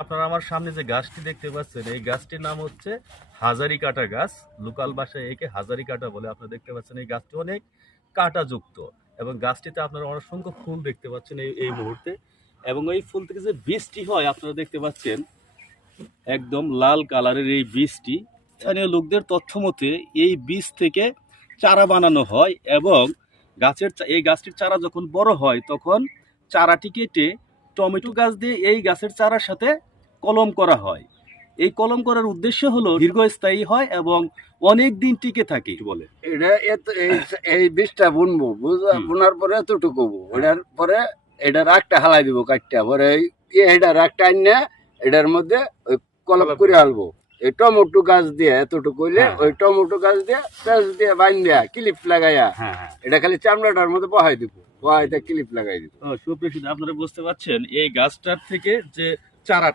আপনারা আমার সামনে যে গাছটি দেখতে পাচ্ছেন এই গাছটির নাম হচ্ছে হাজারি কাটা গাছ। লোকাল ভাষায় একে হাজারি কাটা বলে। আপনারা দেখতে পাচ্ছেন এই গাছটি অনেক কাঁটাযুক্ত এবং গাছটিতে আপনারা অসংখ্য ফুল দেখতে পাচ্ছেন এই এই মুহূর্তে। এবং এই ফুল থেকে যে বীজটি হয় আপনারা দেখতে পাচ্ছেন একদম লাল কালারের এই বীজটি। স্থানীয় লোকদের তথ্য মতে এই বীজ থেকে চারা বানানো হয় এবং এই গাছটির চারা যখন বড় হয় তখন চারাটি কেটে টমেটো গাছ দিয়ে এই গাছের চারার সাথে কলম করা হয়। এই কলম করার উদ্দেশ্য হলো দীর্ঘস্থায়ী হয় এবং অনেক দিন টিকে থাকে বলে। এটা এই বীজটা বুনবো, বোনার পরে এতটুকু ওটার পরে এটা রাগটা হালাই দিব কাটটা পরে এটা রাগটা আনিয়ে এটার মধ্যে ওই কলম করে আলবো। এই টমেটো গাছ দিয়ে এতটুকু হইলে ওই টমেটো গাছ দিয়ে পেঁচ দিয়ে বাইন দিয়া ক্লিপ লাগাইয়া এটা খালি চামড়াটার মধ্যে বহাই দিব, বহাইতে ক্লিপ লাগাই দিব। সুপ্রিয়, আপনারা বুঝতে পারছেন এই গাছটার থেকে যে চারা